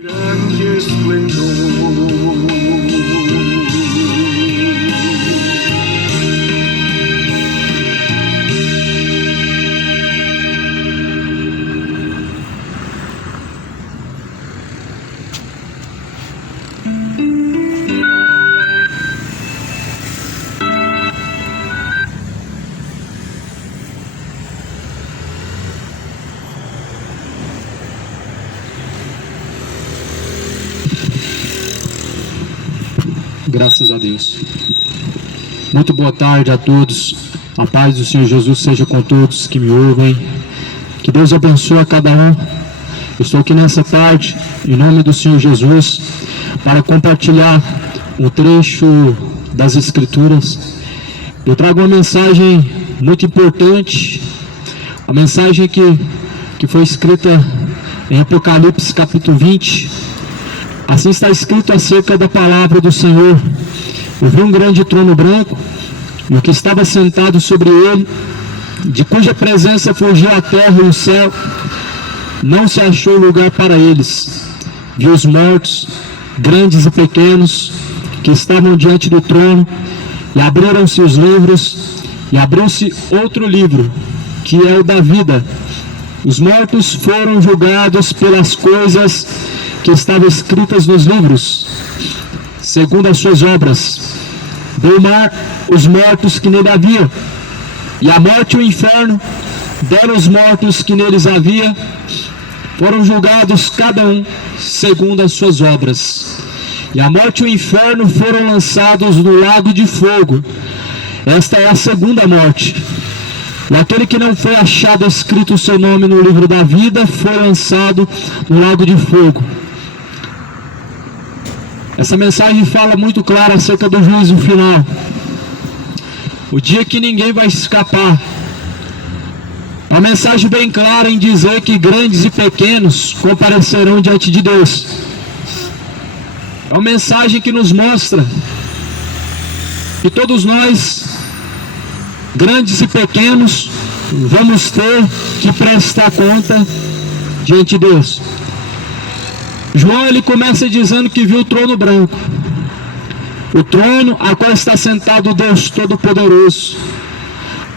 Grande esplendor. Graças a Deus. Muito boa tarde a todos. A paz do Senhor Jesus seja com todos que me ouvem. Que Deus abençoe a cada um. Eu estou aqui nessa tarde, em nome do Senhor Jesus, para compartilhar um trecho das Escrituras. Eu trago uma mensagem muito importante, a mensagem que foi escrita em Apocalipse capítulo 20. Assim está escrito acerca da palavra do Senhor. Eu vi um grande trono branco, e o que estava sentado sobre ele, de cuja presença fugiu a terra e o céu, não se achou lugar para eles. Vi os mortos, grandes e pequenos, que estavam diante do trono, e abriram-se os livros, e abriu-se outro livro, que é o da vida. Os mortos foram julgados pelas coisas que estavam escritas nos livros, segundo as suas obras. Deu o mar os mortos que nele havia, e a morte e o inferno deram os mortos que neles havia, foram julgados cada um segundo as suas obras. E a morte e o inferno foram lançados no lago de fogo. Esta é a segunda morte. E aquele que não foi achado escrito o seu nome no livro da vida foi lançado no lago de fogo. Essa mensagem fala muito claro acerca do juízo final. O dia que ninguém vai escapar. É uma mensagem bem clara em dizer que grandes e pequenos comparecerão diante de Deus. É uma mensagem que nos mostra que todos nós, grandes e pequenos, vamos ter que prestar conta diante de Deus. João, ele começa dizendo que viu o trono branco, o trono a qual está sentado o Deus Todo-Poderoso,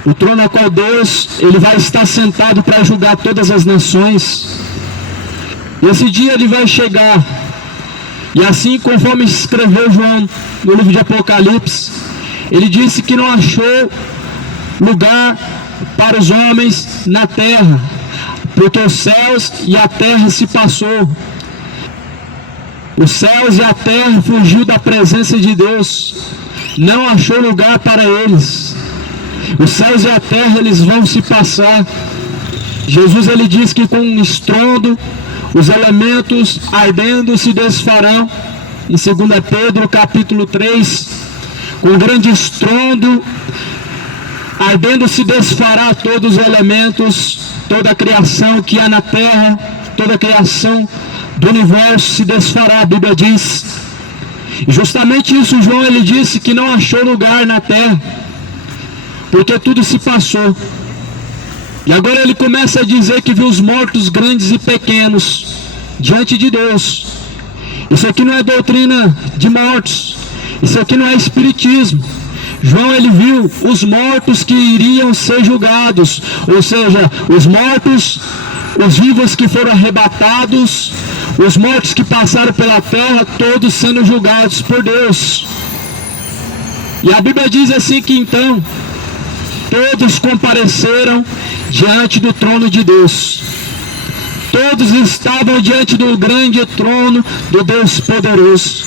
o trono a qual Deus, ele vai estar sentado para julgar todas as nações. Esse dia ele vai chegar, e assim conforme escreveu João no livro de Apocalipse, ele disse que não achou lugar para os homens na terra, porque os céus e a terra se passou. Os céus e a terra fugiu da presença de Deus, não achou lugar para eles. Os céus e a terra, eles vão se passar. Jesus, ele diz que com um estrondo os elementos ardendo se desfarão. Em 2 Pedro capítulo 3, com um grande estrondo ardendo se desfará todos os elementos, toda a criação que há na terra, toda a criação do universo se desfará, a Bíblia diz. E justamente isso João, ele disse que não achou lugar na terra, porque tudo se passou. E agora ele começa a dizer que viu os mortos grandes e pequenos diante de Deus. Isso aqui não é doutrina de mortos, isso aqui não é espiritismo. João, ele viu os mortos que iriam ser julgados, ou seja, os mortos, os vivos que foram arrebatados, os mortos que passaram pela terra, todos sendo julgados por Deus. E a Bíblia diz assim que então todos compareceram diante do trono de Deus. Todos estavam diante do grande trono do Deus poderoso.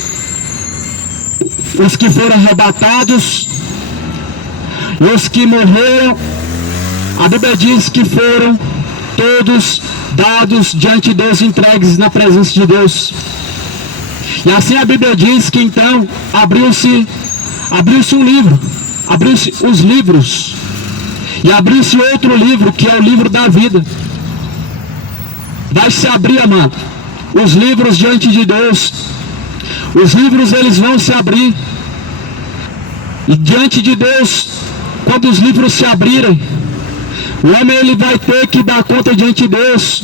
Os que foram arrebatados, os que morreram, a Bíblia diz que foram todos dados diante de Deus, entregues na presença de Deus. E assim a Bíblia diz que então abriu-se um livro, abriu-se os livros, e abriu-se outro livro, que é o livro da vida. Vai se abrir, amado, os livros diante de Deus. Os livros, eles vão se abrir, e diante de Deus, quando os livros se abrirem, o homem, ele vai ter que dar conta diante de Deus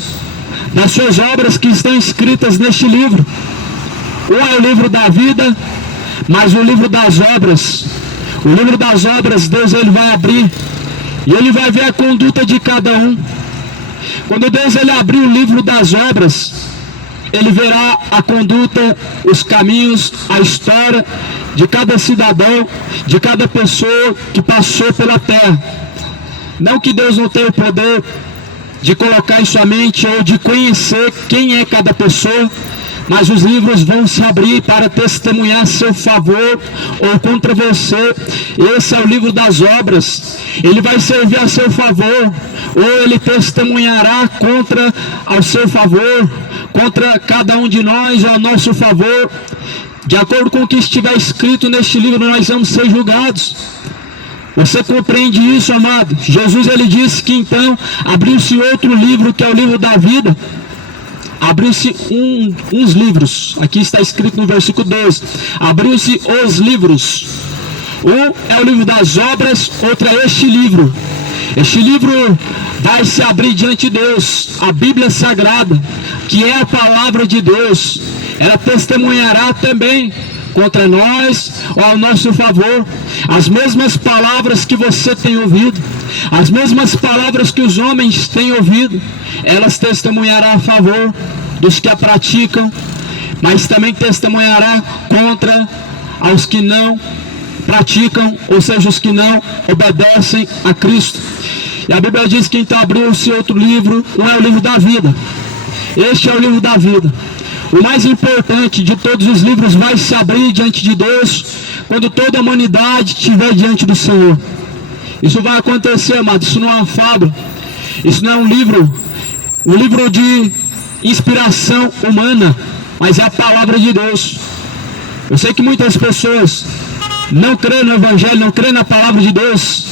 das suas obras que estão escritas neste livro. Um é o livro da vida, mas o livro das obras. O livro das obras, Deus ele vai abrir e ele vai ver a conduta de cada um. Quando Deus ele abrir o livro das obras, ele verá a conduta, os caminhos, a história de cada cidadão, de cada pessoa que passou pela terra. Não que Deus não tenha o poder de colocar em sua mente ou de conhecer quem é cada pessoa, mas os livros vão se abrir para testemunhar a seu favor ou contra você. Esse é o livro das obras. Ele vai servir a seu favor, ou ele testemunhará contra ao seu favor, contra cada um de nós, ao nosso favor. De acordo com o que estiver escrito neste livro, nós vamos ser julgados. Você compreende isso, amado? Jesus ele disse que então abriu-se outro livro, que é o livro da vida. Abriu-se uns livros, aqui está escrito no versículo 12, abriu-se os livros. Um é o livro das obras, outro é este livro. Este livro vai se abrir diante de Deus, a Bíblia Sagrada, que é a palavra de Deus. Ela testemunhará também contra nós ou ao nosso favor. As mesmas palavras que você tem ouvido, as mesmas palavras que os homens têm ouvido, elas testemunhará a favor dos que a praticam, mas também testemunhará contra aos que não praticam, ou seja, os que não obedecem a Cristo. E a Bíblia diz que então abriu-se outro livro, um é o livro da vida. Este é o livro da vida. O mais importante de todos os livros vai se abrir diante de Deus quando toda a humanidade estiver diante do Senhor. Isso vai acontecer, amado. Isso não é uma fábula. Isso não é um livro de inspiração humana, mas é a palavra de Deus. Eu sei que muitas pessoas não creem no Evangelho, não creem na palavra de Deus,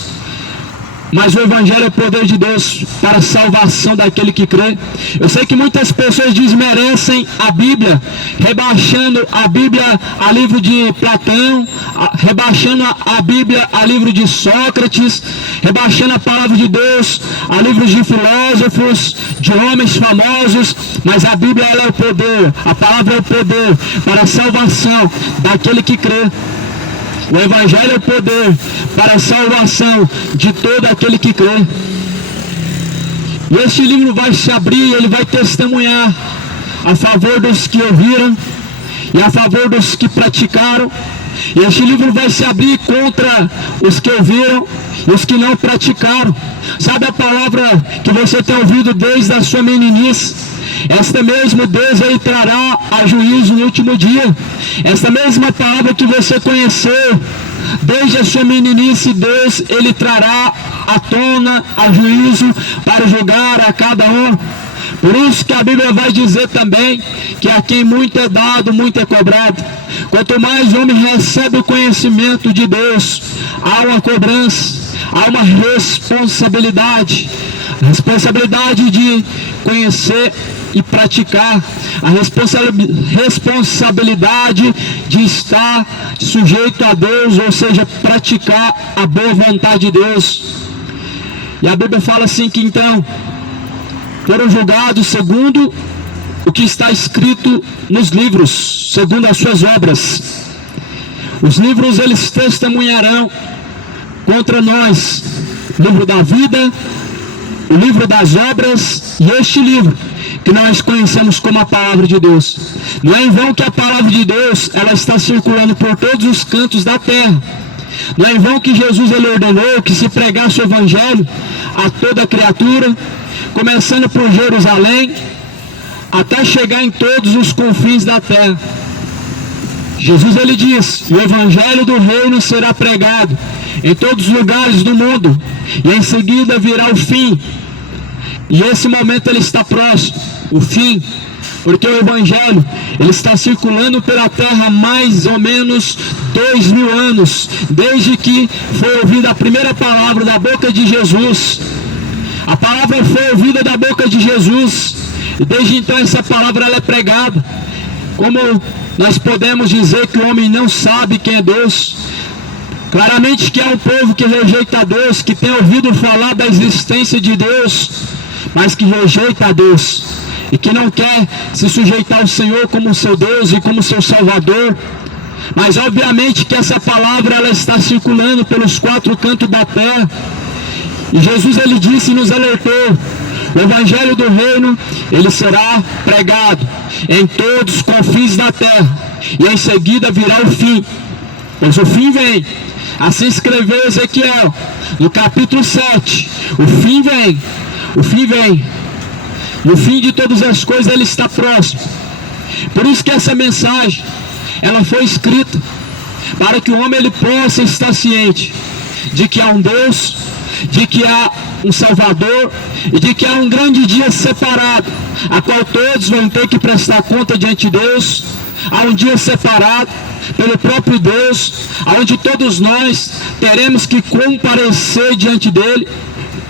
mas o Evangelho é o poder de Deus para a salvação daquele que crê. Eu sei que muitas pessoas desmerecem a Bíblia, rebaixando a Bíblia a livro de Platão, rebaixando a Bíblia a livro de Sócrates, rebaixando a palavra de Deus a livros de filósofos, de homens famosos, mas a Bíblia ela é o poder, a palavra é o poder para a salvação daquele que crê. O Evangelho é o poder para a salvação de todo aquele que crê. E este livro vai se abrir, ele vai testemunhar a favor dos que ouviram e a favor dos que praticaram. E este livro vai se abrir contra os que ouviram e os que não praticaram. Sabe a palavra que você tem ouvido desde a sua meninice? Esta mesmo Deus ele trará a juízo no último dia. Esta mesma palavra que você conheceu desde a sua meninice, Deus ele trará à tona a juízo para julgar a cada um. Por isso que a Bíblia vai dizer também que a quem muito é dado, muito é cobrado. Quanto mais o homem recebe o conhecimento de Deus, há uma cobrança, há uma responsabilidade. A responsabilidade de conhecer e praticar, a responsabilidade de estar sujeito a Deus, ou seja, praticar a boa vontade de Deus. E a Bíblia fala assim que então foram julgados segundo o que está escrito nos livros, segundo as suas obras. Os livros eles testemunharão contra nós, o livro da vida, o livro das obras e este livro que nós conhecemos como a palavra de Deus. Não é em vão que a palavra de Deus ela está circulando por todos os cantos da terra. Não é em vão que Jesus ele ordenou que se pregasse o Evangelho a toda criatura, começando por Jerusalém, até chegar em todos os confins da terra. Jesus ele diz: o Evangelho do Reino será pregado em todos os lugares do mundo, e em seguida virá o fim. E esse momento ele está próximo, o fim, porque o Evangelho ele está circulando pela terra há mais ou menos 2000 anos, desde que foi ouvida a primeira palavra da boca de Jesus. A palavra foi ouvida da boca de Jesus, e desde então essa palavra ela é pregada. Como nós podemos dizer que o homem não sabe quem é Deus? Claramente que é um povo que rejeita a Deus, que tem ouvido falar da existência de Deus, mas que rejeita a Deus. e que não quer se sujeitar ao Senhor como seu Deus e como seu Salvador. Mas obviamente que essa palavra ela está circulando pelos quatro cantos da terra. E Jesus ele disse e nos alertou: o evangelho do reino ele será pregado em todos os confins da terra, e em seguida virá o fim, pois o fim vem. Assim escreveu Ezequiel no capítulo 7. O fim vem, o fim vem, e o fim de todas as coisas ele está próximo. Por isso que essa mensagem ela foi escrita para que o homem ele possa estar ciente de que há um Deus, de que há um Salvador e de que há um grande dia separado, a qual todos vão ter que prestar conta diante de Deus. Há um dia separado pelo próprio Deus, onde todos nós teremos que comparecer diante dele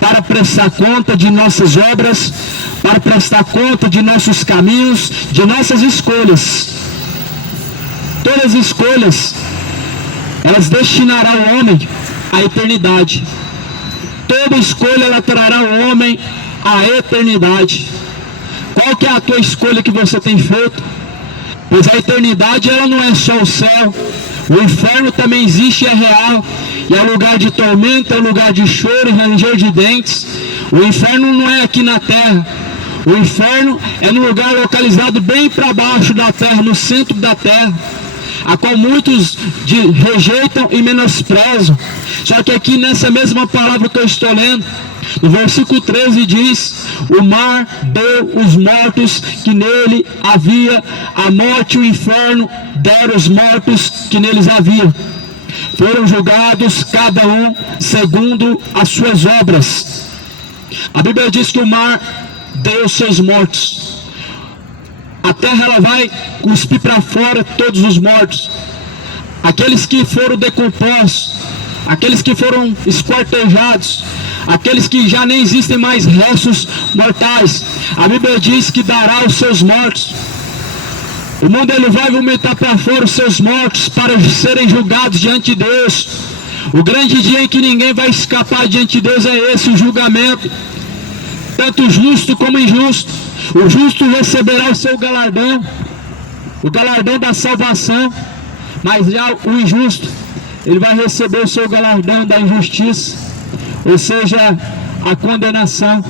para prestar conta de nossas obras, para prestar conta de nossos caminhos, de nossas escolhas. Todas as escolhas, elas destinarão o homem à eternidade. Toda escolha ela trará o homem à eternidade. Qual que é a tua escolha que você tem feito? Pois a eternidade ela não é só o céu, o inferno também existe e é real, e é um lugar de tormento, é um lugar de choro e ranger de dentes. O inferno não é aqui na terra, o inferno é num lugar localizado bem para baixo da terra, no centro da terra, a qual muitos rejeitam e menosprezam. Só que aqui nessa mesma palavra que eu estou lendo, no versículo 13 diz: o mar deu os mortos que nele havia, a morte e o inferno deram os mortos que neles havia. Foram julgados cada um segundo as suas obras. A Bíblia diz que o mar deu os seus mortos. A terra ela vai cuspir para fora todos os mortos, aqueles que foram decompostos, aqueles que foram esquartejados, aqueles que já nem existem mais restos mortais. A Bíblia diz que dará os seus mortos. O mundo ele vai vomitar para fora os seus mortos para serem julgados diante de Deus. O grande dia em que ninguém vai escapar diante de Deus é esse, o julgamento, tanto justo como injusto. O justo receberá o seu galardão, o galardão da salvação, mas já o injusto, ele vai receber o seu galardão da injustiça, ou seja, a condenação.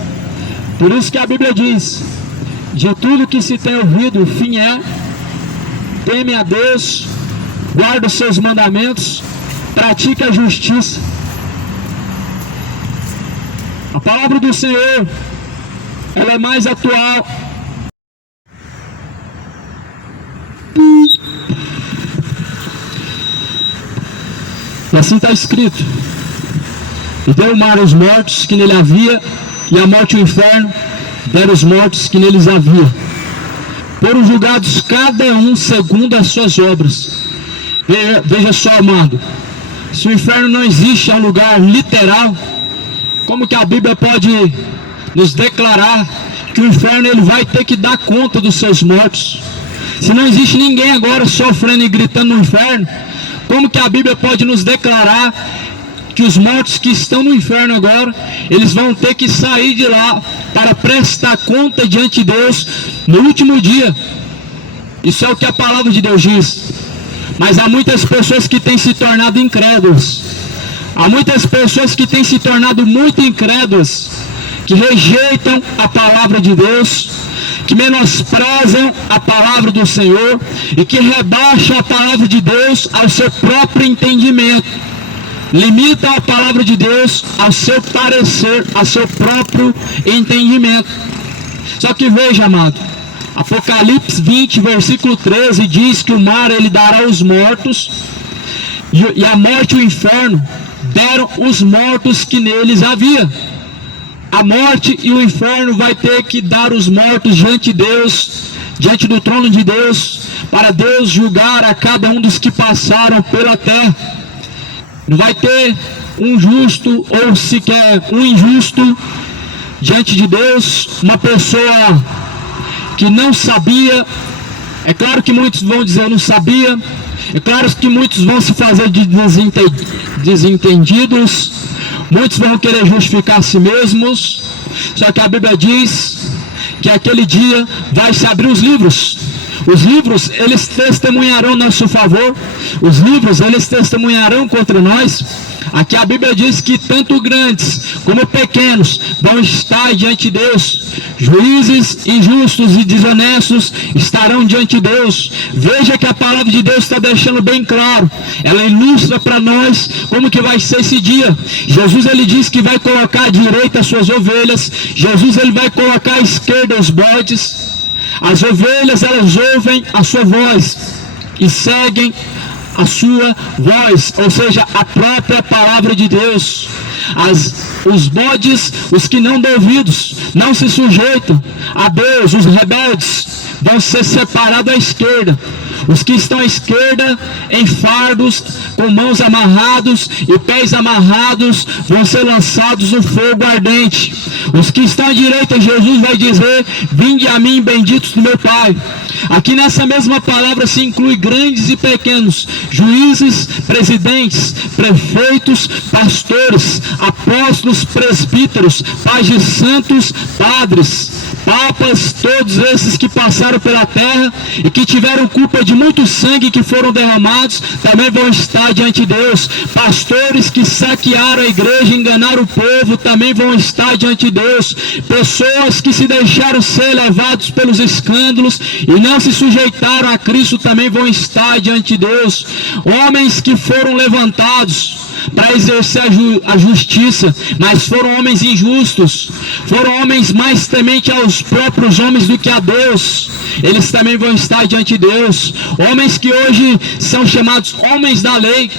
Por isso que a Bíblia diz: de tudo que se tem ouvido, o fim é: teme a Deus, guarda os seus mandamentos, pratica a justiça. A palavra do Senhor, ela é mais atual. E assim está escrito: e deu o mar os mortos que nele havia, e a morte e o inferno deram os mortos que neles havia. Foram julgados cada um segundo as suas obras. Veja só, amado, se o inferno não existe, é um lugar literal, como que a Bíblia pode nos declarar que o inferno ele vai ter que dar conta dos seus mortos? Se não existe ninguém agora sofrendo e gritando no inferno, como que a Bíblia pode nos declarar que os mortos que estão no inferno agora, eles vão ter que sair de lá para prestar conta diante de Deus no último dia? Isso é o que a palavra de Deus diz. Mas há muitas pessoas que têm se tornado incrédulas. Há muitas pessoas que têm se tornado muito incrédulas, que rejeitam a palavra de Deus, que menosprezam a palavra do Senhor e que rebaixam a palavra de Deus ao seu próprio entendimento. Limitam a palavra de Deus ao seu parecer, ao seu próprio entendimento. Só que veja, amado, Apocalipse 20, versículo 13 diz que o mar ele dará os mortos, e a morte e o inferno deram os mortos que neles havia. A morte e o inferno vai ter que dar os mortos diante de Deus, diante do trono de Deus, para Deus julgar a cada um dos que passaram pela terra. Não vai ter um justo ou sequer um injusto diante de Deus, uma pessoa que não sabia. É claro que muitos vão dizer eu não sabia, é claro que muitos vão se fazer de desentendidos, muitos vão querer justificar a si mesmos. Só que a Bíblia diz que aquele dia vai se abrir os livros. Os livros, eles testemunharão a nosso favor. Os livros, eles testemunharão contra nós. Aqui a Bíblia diz que tanto grandes como pequenos vão estar diante de Deus. Juízes injustos e desonestos estarão diante de Deus. Veja que a palavra de Deus está deixando bem claro. Ela ilustra para nós como que vai ser esse dia. Jesus, ele diz que vai colocar à direita as suas ovelhas. Jesus, ele vai colocar à esquerda os bodes. As ovelhas, elas ouvem a sua voz e seguem a sua voz, ou seja, a própria palavra de Deus. Os bodes, os que não dão ouvidos, não se sujeitam a Deus, os rebeldes, vão ser separados à esquerda. Os que estão à esquerda, em fardos, com mãos amarrados e pés amarrados, vão ser lançados no fogo ardente. Os que estão à direita, Jesus vai dizer: vinde a mim, benditos do meu Pai. Aqui nessa mesma palavra se inclui grandes e pequenos, juízes, presidentes, prefeitos, pastores, apóstolos, presbíteros, pais de santos, padres, papas, todos esses que passaram pela terra e que tiveram culpa de muito sangue que foram derramados, também vão estar diante de Deus. Pastores que saquearam a igreja, enganaram o povo, também vão estar diante de Deus. Pessoas que se deixaram ser levados pelos escândalos e não se sujeitaram a Cristo, também vão estar diante de Deus. Homens que foram levantados para exercer a justiça, mas foram homens injustos, foram homens mais tementes aos próprios homens do que a Deus, eles também vão estar diante de Deus. Homens que hoje são chamados homens da lei,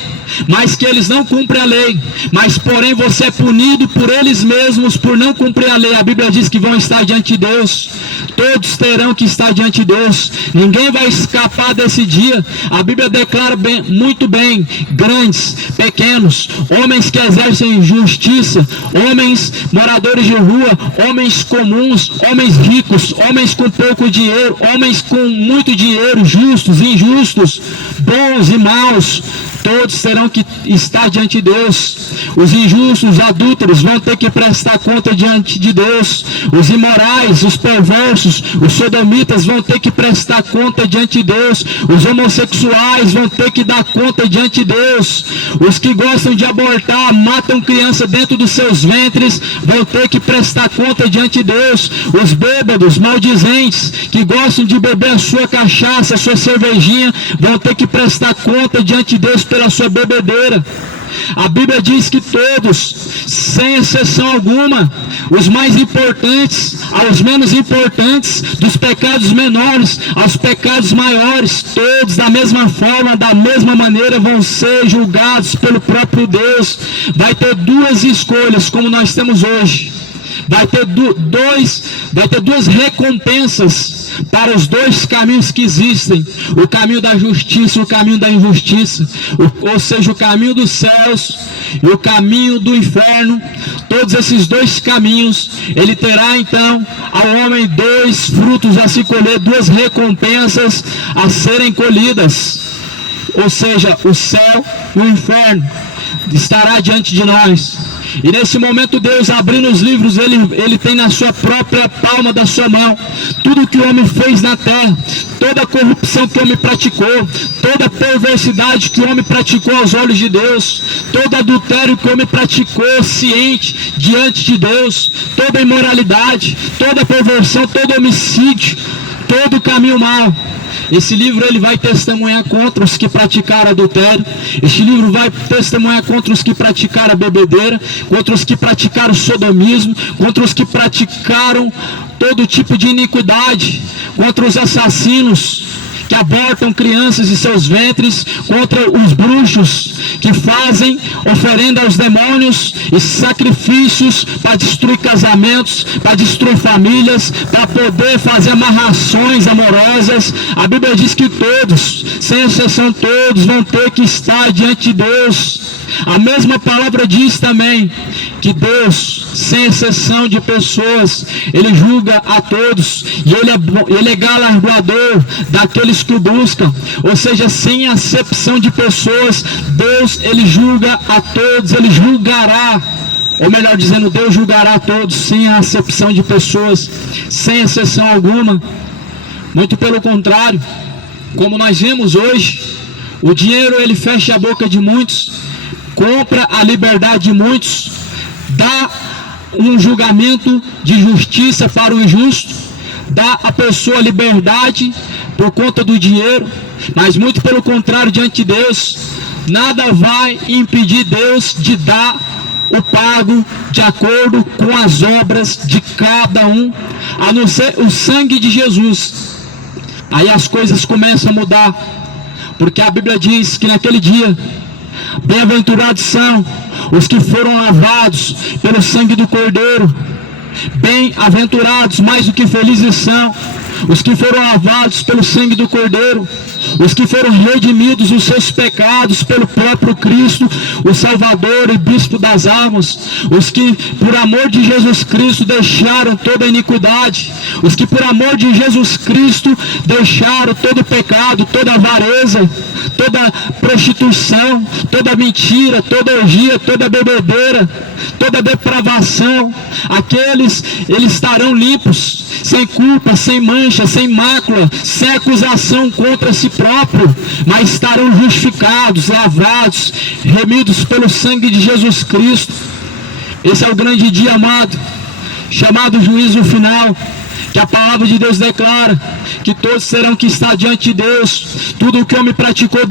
mas que eles não cumprem a lei, mas porém você é punido por eles mesmos por não cumprir a lei. A Bíblia diz que vão estar diante de Deus. Todos terão que estar diante de Deus. Ninguém vai escapar desse dia. A Bíblia declara muito bem: grandes, pequenos, homens que exercem justiça, homens moradores de rua, homens comuns, homens ricos, homens com pouco dinheiro, homens com muito dinheiro, justos, injustos, bons e maus. Todos terão que estar diante de Deus. Os injustos, os adúlteros vão ter que prestar conta diante de Deus. Os imorais, os perversos, os sodomitas vão ter que prestar conta diante de Deus. Os homossexuais vão ter que dar conta diante de Deus. Os que gostam de abortar, matam criança dentro dos seus ventres, vão ter que prestar conta diante de Deus. Os bêbados, maldizentes, que gostam de beber a sua cachaça, a sua cervejinha, vão ter que prestar conta diante de Deus pela sua bebedeira. A Bíblia diz que todos, sem exceção alguma, os mais importantes aos menos importantes, dos pecados menores aos pecados maiores, todos da mesma forma, da mesma maneira vão ser julgados pelo próprio Deus. Vai ter duas escolhas, como nós temos hoje. Vai ter duas recompensas para os dois caminhos que existem: o caminho da justiça e o caminho da injustiça, ou seja, o caminho dos céus e o caminho do inferno. Todos esses dois caminhos, ele terá então ao homem dois frutos a se colher, duas recompensas a serem colhidas, ou seja, o céu e o inferno estará diante de nós. E nesse momento Deus, abrindo os livros, ele tem na sua própria palma da sua mão tudo que o homem fez na terra, toda a corrupção que o homem praticou, toda a perversidade que o homem praticou aos olhos de Deus, todo adultério que o homem praticou ciente diante de Deus, toda a imoralidade, toda a perversão, todo homicídio, todo o caminho mau. Esse livro ele vai testemunhar contra os que praticaram adultério. Este livro vai testemunhar contra os que praticaram a bebedeira, contra os que praticaram sodomismo, contra os que praticaram todo tipo de iniquidade, contra os assassinos que abortam crianças em seus ventres, contra os bruxos que fazem oferenda aos demônios e sacrifícios para destruir casamentos, para destruir famílias, para poder fazer amarrações amorosas. A Bíblia diz que todos, sem exceção todos, vão ter que estar diante de Deus. A mesma palavra diz também que Deus, sem exceção de pessoas, ele julga a todos, e ele é galardoador daqueles que o buscam. Ou seja, sem acepção de pessoas, Deus ele julga a todos, ele julgará ou melhor dizendo, Deus julgará todos sem a acepção de pessoas, sem exceção alguma. Muito pelo contrário, como nós vemos hoje, o dinheiro ele fecha a boca de muitos, compra a liberdade de muitos, dá um julgamento de justiça para o injusto, dá à pessoa liberdade por conta do dinheiro, mas muito pelo contrário, diante de Deus, nada vai impedir Deus de dar o pago de acordo com as obras de cada um, a não ser o sangue de Jesus. Aí as coisas começam a mudar, porque a Bíblia diz que naquele dia, bem-aventurados são os que foram lavados pelo sangue do Cordeiro. Bem-aventurados, mais do que felizes são os que foram lavados pelo sangue do Cordeiro, os que foram redimidos os seus pecados pelo próprio Cristo, o Salvador e Bispo das almas, os que por amor de Jesus Cristo deixaram toda a iniquidade, os que por amor de Jesus Cristo deixaram todo o pecado, toda a avareza, toda a prostituição, toda a mentira, toda a orgia, toda a bebedeira, toda a depravação. Aqueles, eles estarão limpos, sem culpa, sem mancha, sem mácula, sem acusação contra si próprio, mas estarão justificados, lavados, remidos pelo sangue de Jesus Cristo. Esse é o grande dia, amado, chamado juízo final, que a palavra de Deus declara que todos terão que estar diante de Deus. Tudo o que o homem praticou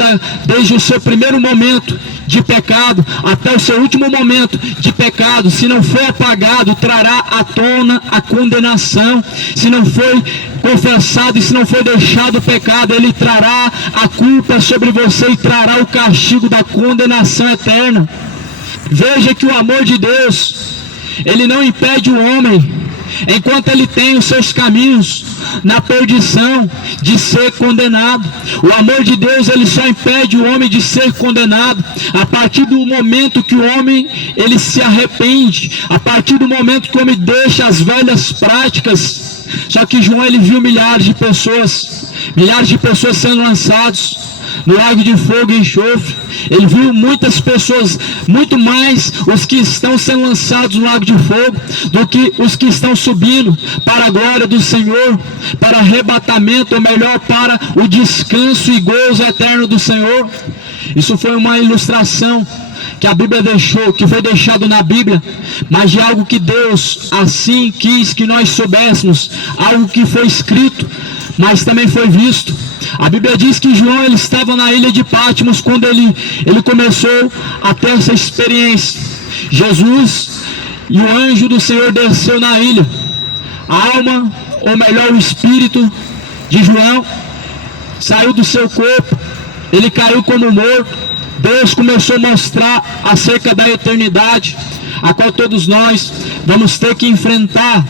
desde o seu primeiro momento de pecado até o seu último momento de pecado, se não for apagado, trará à tona a condenação. Se não foi confessado e se não for deixado o pecado, ele trará a culpa sobre você e trará o castigo da condenação eterna. Veja que o amor de Deus, ele não impede o homem, enquanto ele tem os seus caminhos na perdição, de ser condenado. O amor de Deus, ele só impede o homem de ser condenado a partir do momento que o homem ele se arrepende, a partir do momento que o homem deixa as velhas práticas. Só que João, ele viu milhares de pessoas sendo lançados no lago de fogo e enxofre. Ele viu muitas pessoas, muito mais os que estão sendo lançados no lago de fogo do que os que estão subindo para a glória do Senhor, para arrebatamento, ou melhor, para o descanso e gozo eterno do Senhor. Isso foi uma ilustração que a Bíblia deixou, que foi deixado na Bíblia, mas de algo que Deus assim quis que nós soubéssemos, algo que foi escrito, mas também foi visto. A Bíblia diz que João, ele estava na ilha de Patmos quando ele começou a ter essa experiência. Jesus e o anjo do Senhor desceu na ilha. A alma, ou melhor, o espírito de João saiu do seu corpo, ele caiu como morto. Deus começou a mostrar acerca da eternidade, a qual todos nós vamos ter que enfrentar.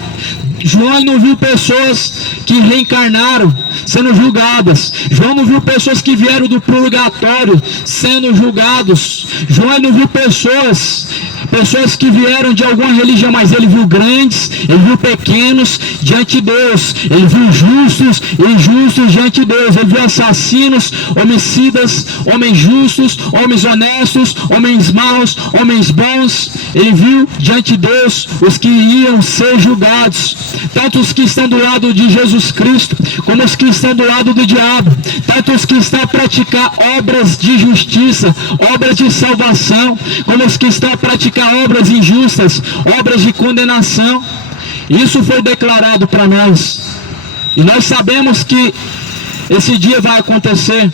João não viu pessoas que reencarnaram sendo julgadas. João não viu pessoas que vieram do purgatório sendo julgados. João não viu pessoas que vieram de alguma religião, mas ele viu grandes, ele viu pequenos diante de Deus. Ele viu justos e injustos diante de Deus. Ele viu assassinos, homicidas, homens justos, homens honestos, homens maus, homens bons. Ele viu diante de Deus os que iam ser julgados, tanto os que estão do lado de Jesus Cristo, como os que estão do lado do diabo, tanto os que estão a praticar obras de justiça, obras de salvação, como os que estão a praticar obras injustas, obras de condenação. Isso foi declarado para nós, e nós sabemos que esse dia vai acontecer.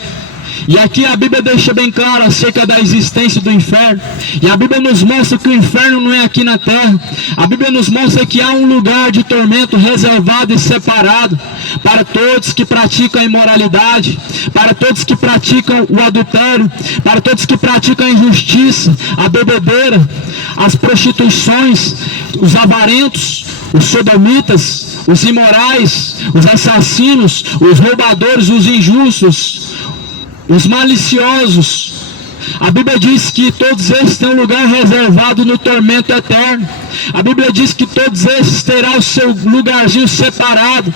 E aqui a Bíblia deixa bem claro acerca da existência do inferno. E a Bíblia nos mostra que o inferno não é aqui na terra. A Bíblia nos mostra que há um lugar de tormento reservado e separado para todos que praticam a imoralidade, para todos que praticam o adultério, para todos que praticam a injustiça, a bebedeira, as prostituições, os avarentos, os sodomitas, os imorais, os assassinos, os roubadores, os injustos, os maliciosos. A Bíblia diz que todos esses têm um lugar reservado no tormento eterno. A Bíblia diz que todos esses terão o seu lugarzinho separado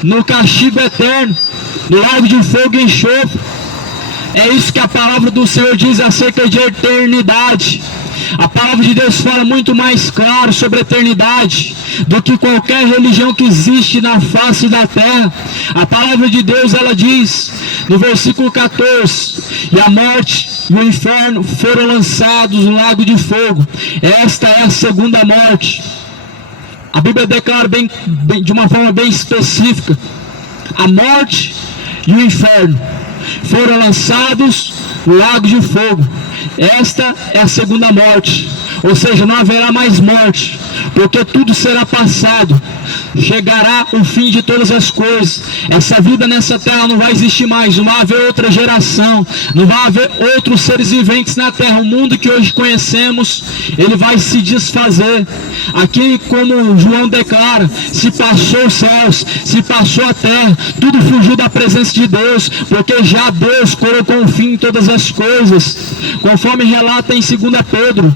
no castigo eterno, no lago de fogo e enxofre. É isso que a palavra do Senhor diz acerca de eternidade. A palavra de Deus fala muito mais claro sobre a eternidade do que qualquer religião que existe na face da terra. A palavra de Deus, ela diz no versículo 14: e a morte e o inferno foram lançados no lago de fogo. Esta é a segunda morte. A Bíblia declara de uma forma bem específica: a morte e o inferno foram lançados no lago de fogo. Esta é a segunda morte, ou seja, não haverá mais morte, porque tudo será passado, chegará o fim de todas as coisas. Essa vida nessa terra não vai existir mais, não vai haver outra geração, não vai haver outros seres viventes na terra. O mundo que hoje conhecemos, ele vai se desfazer. Aqui, como João declara, se passou os céus, se passou a terra, tudo fugiu da presença de Deus, porque já Deus colocou um fim em todas as coisas, conforme relata em 2 Pedro,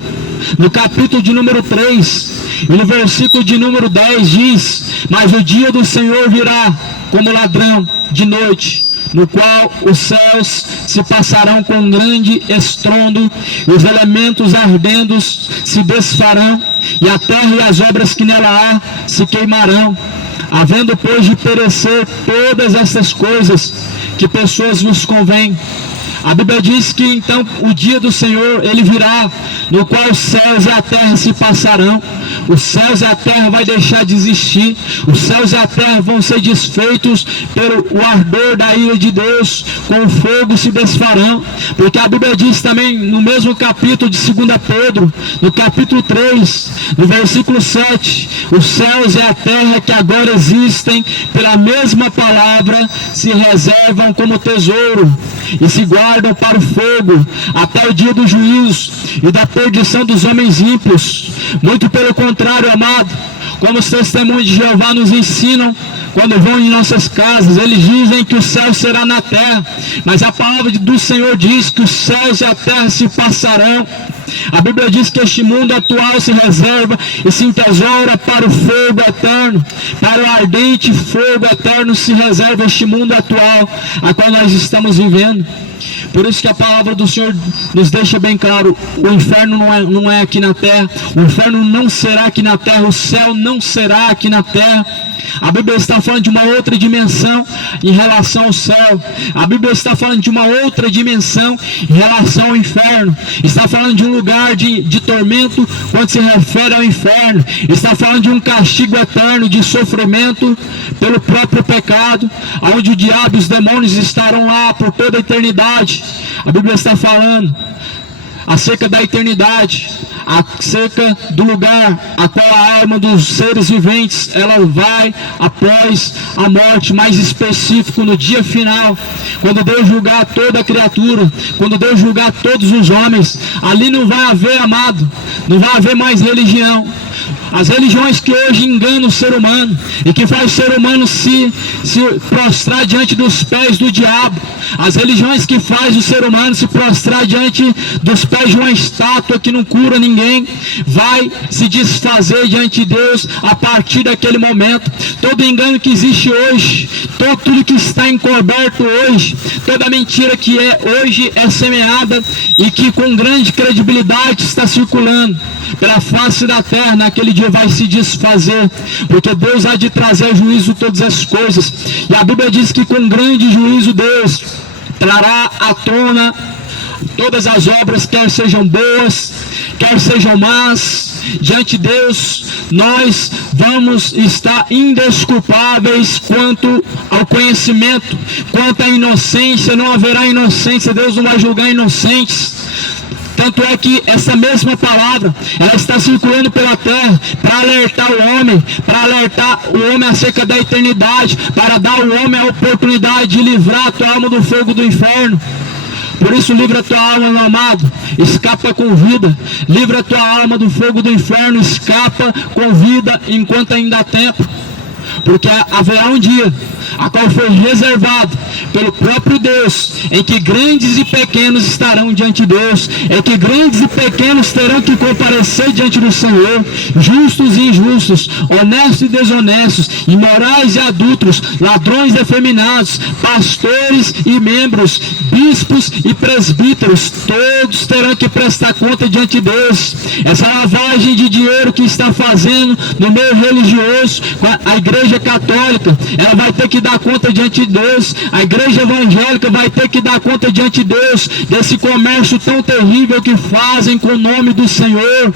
no capítulo de número 3, e no versículo de número 10 diz: mas o dia do Senhor virá como ladrão de noite, no qual os céus se passarão com grande estrondo, e os elementos ardendo se desfarão, e a terra e as obras que nela há se queimarão. Havendo, pois, de perecer todas essas coisas, que pessoas vos convém. A Bíblia diz que então o dia do Senhor, ele virá, no qual os céus e a terra se passarão. Os céus e a terra vai deixar de existir. Os céus e a terra vão ser desfeitos pelo ardor da ira de Deus. Com o fogo se desfarão. Porque a Bíblia diz também no mesmo capítulo de 2 Pedro, no capítulo 3, no versículo 7, os céus e a terra que agora existem, pela mesma palavra, se reservam como tesouro e se guardam para o fogo, até o dia do juízo e da perdição dos homens ímpios. Muito pelo contrário, amado, como os testemunhos de Jeová nos ensinam, quando vão em nossas casas, eles dizem que o céu será na terra, mas a palavra do Senhor diz que os céus e a terra se passarão. A Bíblia diz que este mundo atual se reserva e se entesoura para o fogo eterno, para o ardente fogo eterno se reserva este mundo atual, a qual nós estamos vivendo. Por isso que a palavra do Senhor nos deixa bem claro: o inferno não é aqui na terra, o inferno não será aqui na terra, o céu não será aqui na terra. A Bíblia está falando de uma outra dimensão em relação ao céu. A Bíblia está falando de uma outra dimensão em relação ao inferno. Está falando de um lugar de tormento quando se refere ao inferno. Está falando de um castigo eterno, de sofrimento pelo próprio pecado, onde o diabo e os demônios estarão lá por toda a eternidade. A Bíblia está falando acerca da eternidade, acerca do lugar a qual a alma dos seres viventes ela vai após a morte, mais específico no dia final, quando Deus julgar toda a criatura, quando Deus julgar todos os homens. Ali não vai haver, amado, não vai haver mais religião. As religiões que hoje enganam o ser humano e que faz o ser humano se prostrar diante dos pés do diabo, as religiões que faz o ser humano se prostrar diante dos pés de uma estátua que não cura ninguém, vai se desfazer diante de Deus a partir daquele momento. Todo engano que existe hoje, tudo que está encoberto hoje, toda mentira que hoje é semeada e que com grande credibilidade está circulando pela face da terra, naquele dia vai se desfazer, porque Deus há de trazer juízo todas as coisas. E a Bíblia diz que com grande juízo Deus trará à tona todas as obras, quer sejam boas, quer sejam más. Diante de Deus nós vamos estar indesculpáveis quanto ao conhecimento, quanto à inocência. Não haverá inocência, Deus não vai julgar inocentes. Tanto é que essa mesma palavra, ela está circulando pela terra para alertar o homem acerca da eternidade, para dar ao homem a oportunidade de livrar a tua alma do fogo do inferno. Por isso, livra a tua alma, meu amado, escapa com vida. Livra a tua alma do fogo do inferno, escapa com vida enquanto ainda há tempo. porque haverá um dia a qual foi reservado pelo próprio Deus, em que grandes e pequenos estarão diante de Deus, em que grandes e pequenos terão que comparecer diante do Senhor, justos e injustos, honestos e desonestos, imorais e adúlteros, ladrões e efeminados, pastores e membros, bispos e presbíteros, todos terão que prestar conta diante de Deus. Essa lavagem de dinheiro que está fazendo no meio religioso, a igreja católica, ela vai ter que dar conta diante de Deus. A igreja evangélica vai ter que dar conta diante de Deus desse comércio tão terrível que fazem com o nome do Senhor,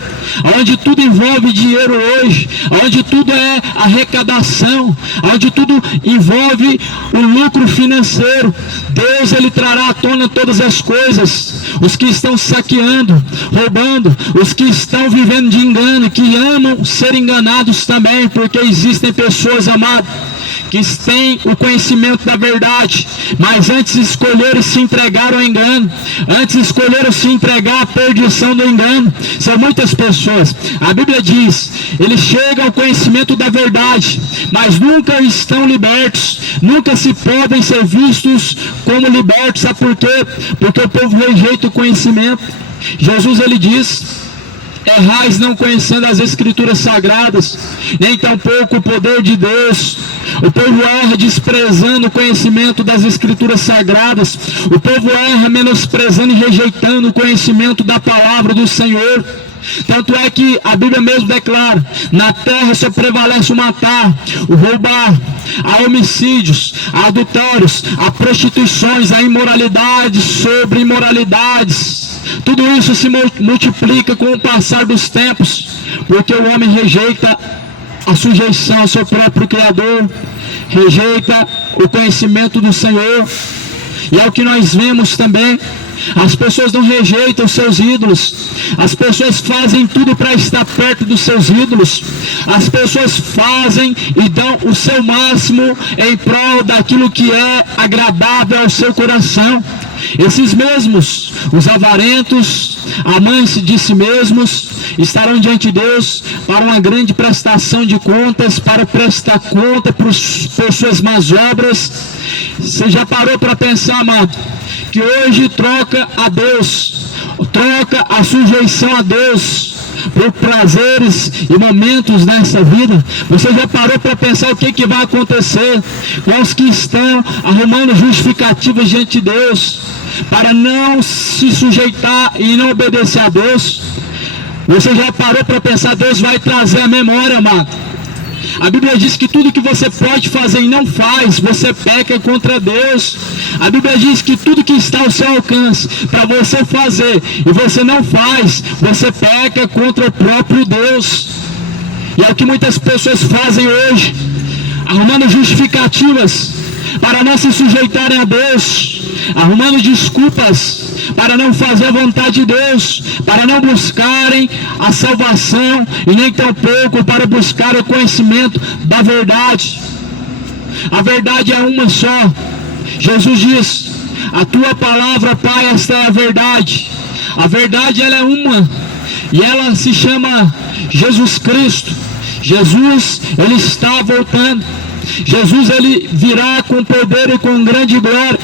onde tudo envolve dinheiro hoje, onde tudo é arrecadação, onde tudo envolve o lucro financeiro. Deus, ele trará à tona todas as coisas. Os que estão saqueando, roubando, os que estão vivendo de engano, que amam ser enganados também, porque existem pessoas, amadas, que têm o conhecimento da verdade, mas antes escolheram se entregar ao engano, antes escolheram se entregar à perdição do engano. São muitas pessoas. A Bíblia diz, eles chegam ao conhecimento da verdade, mas nunca estão libertos, nunca se podem ser vistos como libertos. Sabe por quê? Porque o povo rejeita o conhecimento. Jesus, ele diz: errais não conhecendo as Escrituras Sagradas, nem tampouco o poder de Deus. O povo erra desprezando o conhecimento das Escrituras Sagradas. O povo erra menosprezando e rejeitando o conhecimento da palavra do Senhor. Tanto é que a Bíblia mesmo declara: na terra só prevalece o matar, o roubar, há homicídios, há adultérios, há prostituições, há imoralidades sobre imoralidades. Tudo isso se multiplica com o passar dos tempos, porque o homem rejeita a sujeição ao seu próprio Criador, rejeita o conhecimento do Senhor. E é o que nós vemos também. As pessoas não rejeitam os seus ídolos, as pessoas fazem tudo para estar perto dos seus ídolos, as pessoas fazem e dão o seu máximo em prol daquilo que é agradável ao seu coração. Esses mesmos, os avarentos, amantes de si mesmos, estarão diante de Deus para uma grande prestação de contas, para prestar conta por suas más obras. Você já parou para pensar, amado, que hoje troca a Deus, troca a sujeição a Deus por prazeres e momentos nessa vida? Você já parou para pensar o que vai acontecer com os que estão arrumando justificativas diante de Deus para não se sujeitar e não obedecer a Deus? Você já parou para pensar? Deus vai trazer a memória, amado. A Bíblia diz que tudo que você pode fazer e não faz, você peca contra Deus. A Bíblia diz que tudo que está ao seu alcance para você fazer e você não faz, você peca contra o próprio Deus. E é o que muitas pessoas fazem hoje, arrumando justificativas para não se sujeitarem a Deus, arrumando desculpas para não fazer a vontade de Deus, para não buscarem a salvação e nem tampouco para buscar o conhecimento da verdade. A verdade é uma só. Jesus diz: a tua palavra, Pai, esta é a verdade. A verdade, ela é uma, e ela se chama Jesus Cristo. Jesus, ele está voltando. Jesus, ele virá com poder e com grande glória.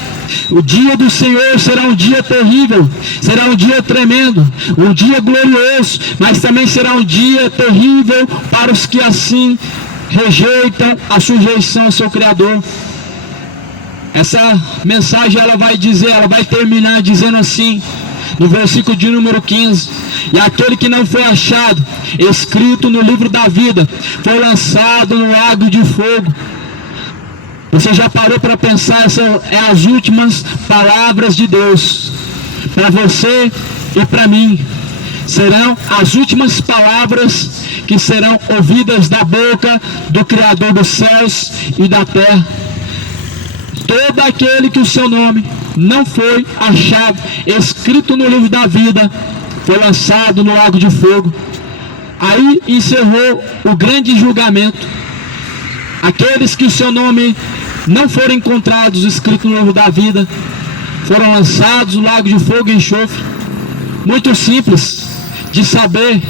O dia do Senhor será um dia terrível, será um dia tremendo, um dia glorioso, mas também será um dia terrível para os que assim rejeitam a sujeição ao seu Criador. Essa mensagem ela vai terminar dizendo assim, no versículo de número 15: e aquele que não foi achado escrito no livro da vida foi lançado no lago de fogo. Você já parou para pensar? Essas é as últimas palavras de Deus para você e para mim. Serão as últimas palavras que serão ouvidas da boca do Criador dos céus e da terra. Todo aquele que o seu nome não foi achado escrito no livro da vida foi lançado no lago de fogo. Aí encerrou o grande julgamento. Aqueles que o seu nome não foram encontrados escritos no livro da vida foram lançados no lago de fogo e enxofre. Muito simples de saber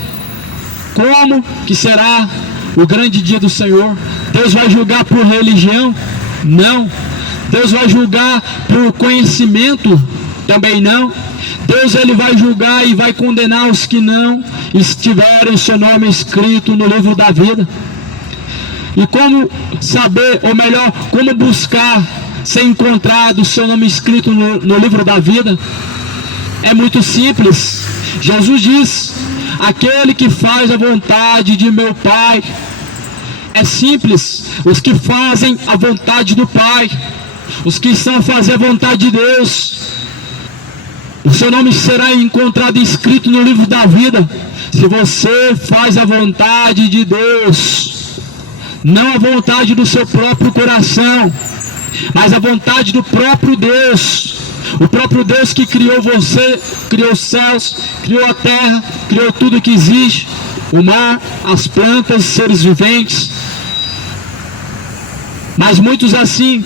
como que será o grande dia do Senhor. Deus vai julgar por religião? Não. Deus vai julgar por conhecimento? Também não. Deus ele vai julgar e vai condenar os que não estiverem seu nome escrito no livro da vida. E como saber, ou melhor, como buscar ser encontrado o seu nome escrito no livro da vida? É muito simples. Jesus diz: aquele que faz a vontade de meu Pai. É simples. Os que fazem a vontade do Pai, os que estão a fazer a vontade de Deus, o seu nome será encontrado escrito no livro da vida. Se você faz a vontade de Deus, não a vontade do seu próprio coração, mas a vontade do próprio Deus. O próprio Deus que criou você, criou os céus, criou a terra, criou tudo que existe, o mar, as plantas, os seres viventes. Mas muitos assim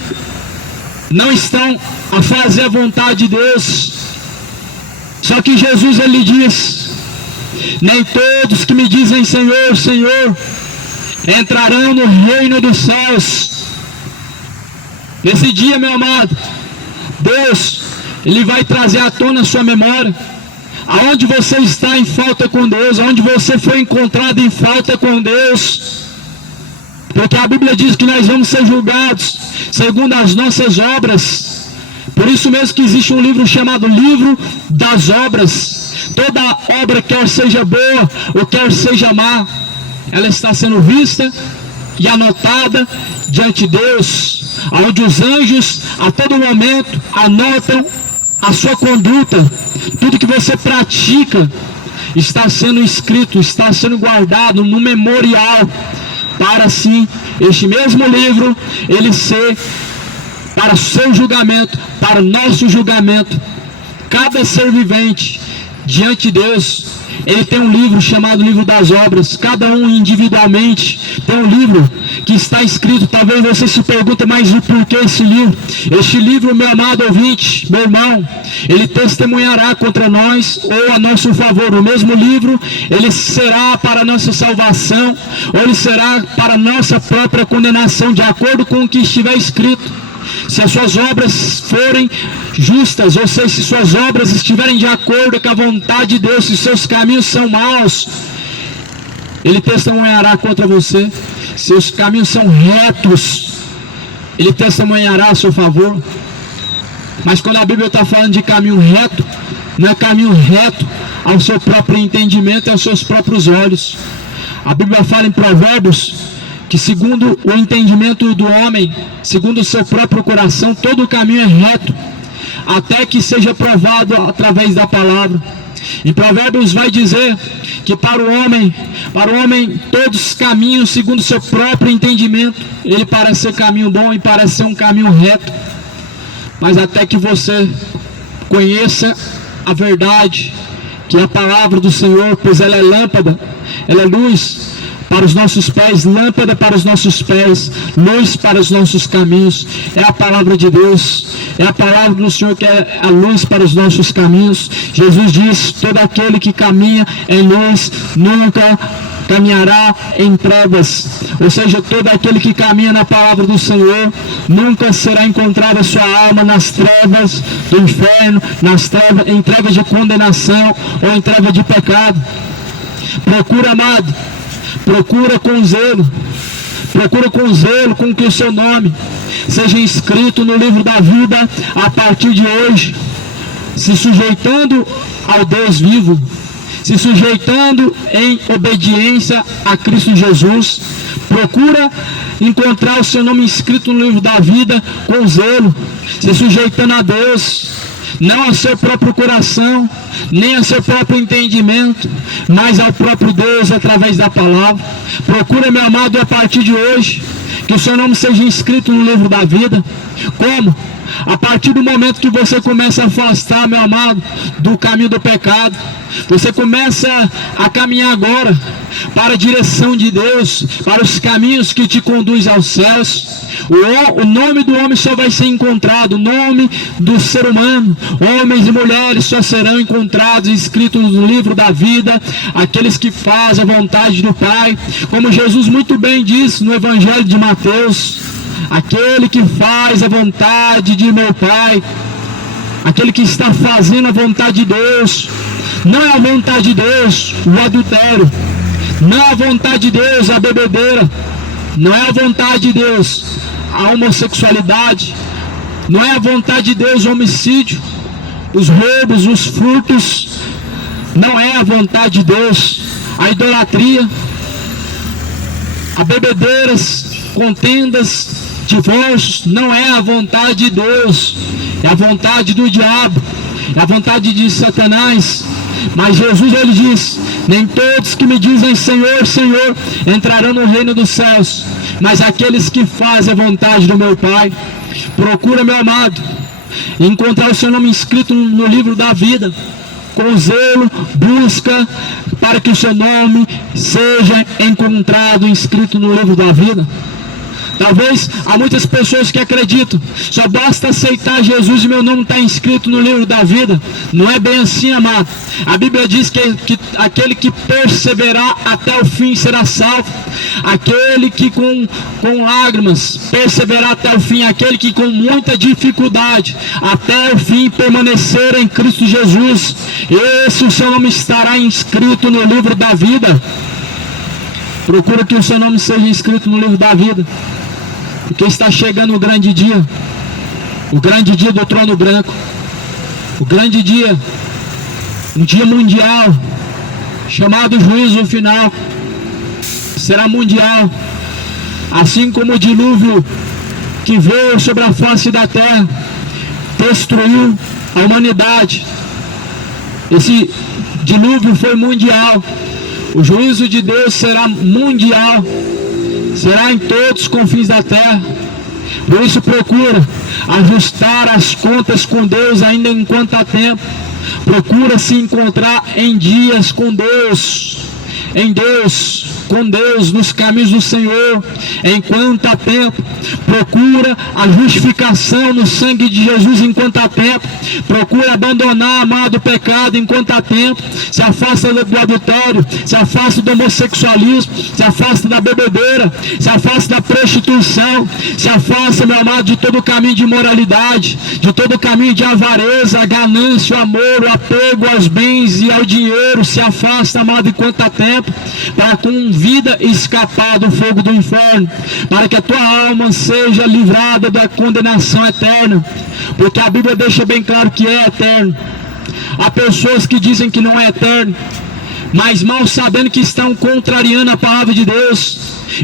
não estão a fazer a vontade de Deus. Só que Jesus ele diz: nem todos que me dizem Senhor, Senhor entrarão no reino dos céus. Nesse dia, meu amado, Deus ele vai trazer à tona a sua memória, aonde você está em falta com Deus, aonde você foi encontrado em falta com Deus. Porque a Bíblia diz que nós vamos ser julgados segundo as nossas obras. Por isso mesmo que existe um livro chamado Livro das Obras. Toda obra, quer seja boa ou quer seja má, ela está sendo vista e anotada diante de Deus, onde os anjos a todo momento anotam a sua conduta. Tudo que você pratica está sendo escrito, está sendo guardado no memorial, para assim este mesmo livro ele ser para o seu julgamento, para o nosso julgamento. Cada ser vivente diante de Deus, ele tem um livro chamado Livro das Obras. Cada um individualmente tem um livro que está escrito. Talvez você se pergunte, mas o porquê esse livro? Este livro, meu amado ouvinte, meu irmão, ele testemunhará contra nós ou a nosso favor. O mesmo livro, ele será para a nossa salvação ou ele será para a nossa própria condenação, de acordo com o que estiver escrito. Se as suas obras forem justas, ou seja, se suas obras estiverem de acordo com a vontade de Deus, se seus caminhos são maus, ele testemunhará contra você. Se os caminhos são retos, ele testemunhará a seu favor. Mas quando a Bíblia está falando de caminho reto, não é caminho reto ao seu próprio entendimento e aos seus próprios olhos. A Bíblia fala em Provérbios que segundo o entendimento do homem, segundo o seu próprio coração, todo o caminho é reto, até que seja provado através da palavra. Em Provérbios vai dizer que para o homem todos os caminhos segundo o seu próprio entendimento, ele parece ser caminho bom e parece ser um caminho reto, mas até que você conheça a verdade, que é a palavra do Senhor, pois ela é lâmpada, ela é luz para os nossos pés, lâmpada para os nossos pés, luz para os nossos caminhos. É a palavra de Deus, é a palavra do Senhor que é a luz para os nossos caminhos. Jesus diz: todo aquele que caminha em luz nunca caminhará em trevas. Ou seja, todo aquele que caminha na palavra do Senhor nunca será encontrada a sua alma nas trevas do inferno, nas trevas, em trevas de condenação ou em trevas de pecado. Procura, amado, procura com zelo com que o seu nome seja inscrito no livro da vida a partir de hoje, se sujeitando ao Deus vivo, se sujeitando em obediência a Cristo Jesus. Procura encontrar o seu nome inscrito no livro da vida com zelo, se sujeitando a Deus, não ao seu próprio coração, nem ao seu próprio entendimento, mas ao próprio Deus através da palavra. Procura, meu amado, a partir de hoje, que o seu nome seja inscrito no livro da vida. Como? A partir do momento que você começa a afastar, meu amado, do caminho do pecado, você começa a caminhar agora para a direção de Deus, para os caminhos que te conduzem aos céus. O nome do homem só vai ser encontrado, o nome do ser humano, homens e mulheres só serão encontrados, escritos no livro da vida, aqueles que fazem a vontade do Pai, como Jesus muito bem disse no Evangelho de Mateus: aquele que faz a vontade de meu Pai, aquele que está fazendo a vontade de Deus. Não é a vontade de Deus o adultério, não é a vontade de Deus a bebedeira, não é a vontade de Deus a homossexualidade, não é a vontade de Deus o homicídio, os roubos, os furtos, não é a vontade de Deus a idolatria, a bebedeiras, contendas, divórcios, não é a vontade de Deus, é a vontade do diabo, é a vontade de Satanás. Mas Jesus, ele diz: nem todos que me dizem Senhor, Senhor entrarão no reino dos céus, mas aqueles que fazem a vontade do meu Pai. Procura, meu amado, encontrar o seu nome escrito no livro da vida. Com zelo, busca para que o seu nome seja encontrado, inscrito no livro da vida. Talvez há muitas pessoas que acreditam, só basta aceitar Jesus e meu nome está inscrito no livro da vida. Não é bem assim, amado. A Bíblia diz que aquele que perseverar até o fim será salvo. Aquele que com lágrimas perseverar até o fim, aquele que com muita dificuldade até o fim permanecer em Cristo Jesus, esse o seu nome estará inscrito no livro da vida. Procura que o seu nome seja inscrito no livro da vida, porque está chegando o grande dia do trono branco, o grande dia, um dia mundial, chamado juízo final. Será mundial, assim como o dilúvio que veio sobre a face da terra, destruiu a humanidade. Esse dilúvio foi mundial. O juízo de Deus será mundial, será em todos os confins da terra. Por isso procura ajustar as contas com Deus ainda enquanto há tempo. Procura se encontrar em dias com Deus, com Deus, nos caminhos do Senhor, enquanto há tempo. Procura a justificação no sangue de Jesus enquanto há tempo. Procura abandonar, amado, o pecado enquanto há tempo. Se afasta do adultério, se afasta do homossexualismo, se afasta da bebedeira, se afasta da prostituição, se afasta, meu amado, de todo o caminho de imoralidade, de todo o caminho de avareza, a ganância, o amor, o apego aos bens e ao dinheiro. Se afasta, amado, enquanto há tempo, para com vida escapar do fogo do inferno, para que a tua alma seja livrada da condenação eterna, porque a Bíblia deixa bem claro que é eterno. Há pessoas que dizem que não é eterno, mas mal sabendo que estão contrariando a palavra de Deus,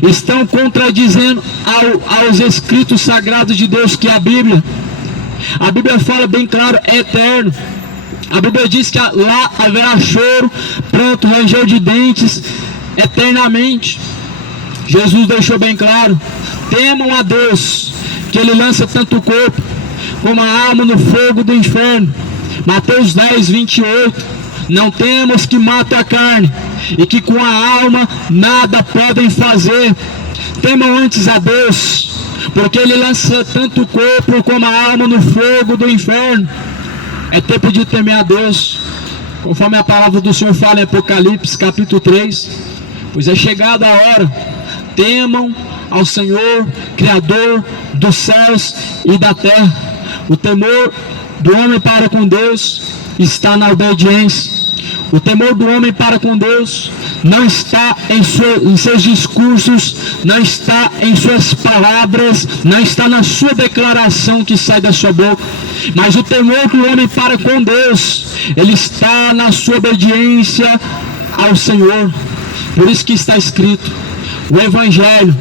estão contradizendo aos escritos sagrados de Deus, que é a Bíblia. A Bíblia fala bem claro, é eterno. A Bíblia diz que lá haverá choro, pranto, ranger de dentes, eternamente. Jesus deixou bem claro: temam a Deus, que Ele lança tanto o corpo como a alma no fogo do inferno. Mateus 10, 28. Não temos que matem a carne, e que com a alma nada podem fazer. Temam antes a Deus, porque Ele lança tanto o corpo como a alma no fogo do inferno. É tempo de temer a Deus, conforme a palavra do Senhor fala em Apocalipse capítulo 3. Pois é chegada a hora. Temam ao Senhor, Criador dos céus e da terra. O temor do homem para com Deus está na obediência. O temor do homem para com Deus não está em seus discursos, não está em suas palavras, não está na sua declaração que sai da sua boca, mas o temor do homem para com Deus, ele está na sua obediência ao Senhor. Por isso que está escrito: o Evangelho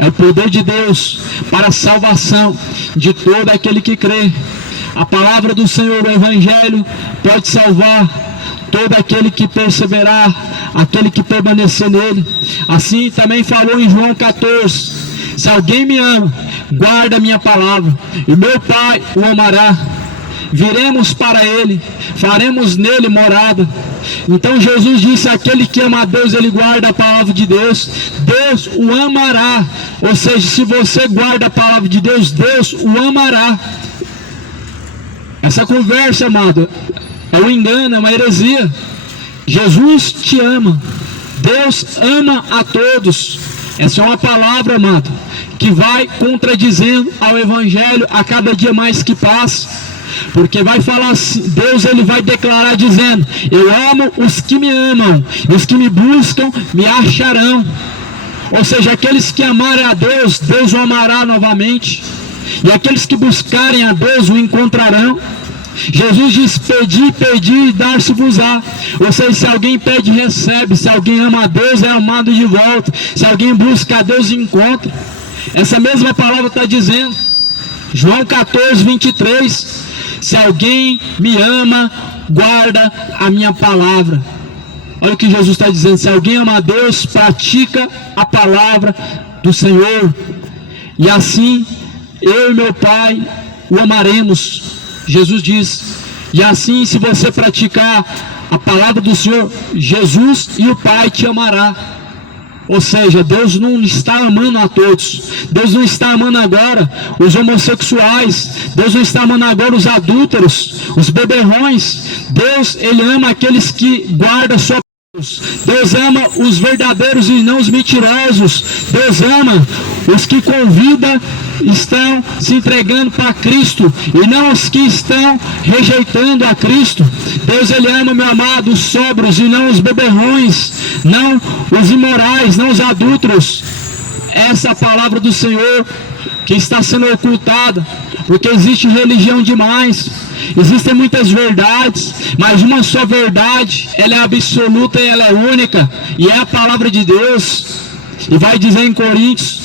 é o poder de Deus para a salvação de todo aquele que crê. A palavra do Senhor, o Evangelho, pode salvar todo aquele que perseverar, aquele que permanecer nele. Assim também falou em João 14: se alguém me ama, guarda a minha palavra, e meu Pai o amará. Viremos para ele, faremos nele morada. Então Jesus disse: aquele que ama a Deus, ele guarda a palavra de Deus, Deus o amará. Ou seja, se você guarda a palavra de Deus, Deus o amará. Essa conversa, amado, é um engano, é uma heresia. Jesus te ama, Deus ama a todos. Essa é uma palavra, amado, que vai contradizendo ao Evangelho a cada dia mais que passa. Porque vai falar assim, Deus ele vai declarar dizendo: eu amo os que me amam, e os que me buscam me acharão. Ou seja, aqueles que amarem a Deus, Deus o amará novamente, e aqueles que buscarem a Deus o encontrarão. Jesus diz: pedi, pedi e dar-se-vos-á. Ou seja, se alguém pede, recebe. Se alguém ama a Deus, é amado de volta. Se alguém busca a Deus, encontra. Essa mesma palavra está dizendo, João 14, 23, se alguém me ama, guarda a minha palavra. Olha o que Jesus está dizendo: se alguém ama a Deus, pratica a palavra do Senhor, e assim eu e meu Pai o amaremos. Jesus diz, e assim, se você praticar a palavra do Senhor, Jesus e o Pai te amará. Ou seja, Deus não está amando a todos. Deus não está amando agora os homossexuais. Deus não está amando agora os adúlteros, os beberrões. Deus, ele ama aqueles que guardam sua palavra. Deus ama os verdadeiros e não os mentirosos. Deus ama os que com vida estão se entregando para Cristo e não os que estão rejeitando a Cristo. Deus ele ama, meu amado, os sóbrios e não os beberrões, não os imorais, não os adúlteros. Essa é a palavra do Senhor que está sendo ocultada, porque existe religião demais, existem muitas verdades, mas uma só verdade, ela é absoluta e ela é única, e é a palavra de Deus. E vai dizer em Coríntios: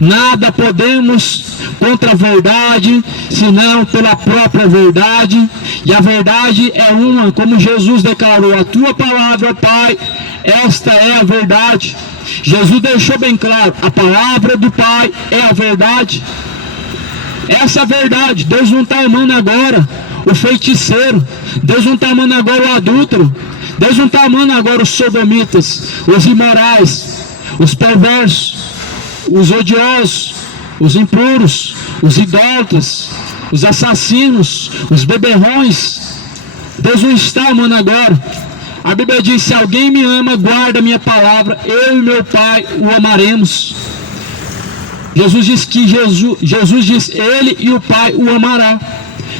nada podemos contra a verdade, senão pela própria verdade. E a verdade é uma, como Jesus declarou: a tua palavra, Pai, esta é a verdade. Jesus deixou bem claro: a palavra do Pai é a verdade. Essa é a verdade. Deus não está amando agora o feiticeiro, Deus não está amando agora o adúltero, Deus não está amando agora os sodomitas, os imorais, os perversos, os odiosos, os impuros, os idólatras, os assassinos, os beberrões. Deus não está amando agora. A Bíblia diz: se alguém me ama, guarda a minha palavra, eu e meu Pai o amaremos. Jesus diz, ele e o Pai o amará.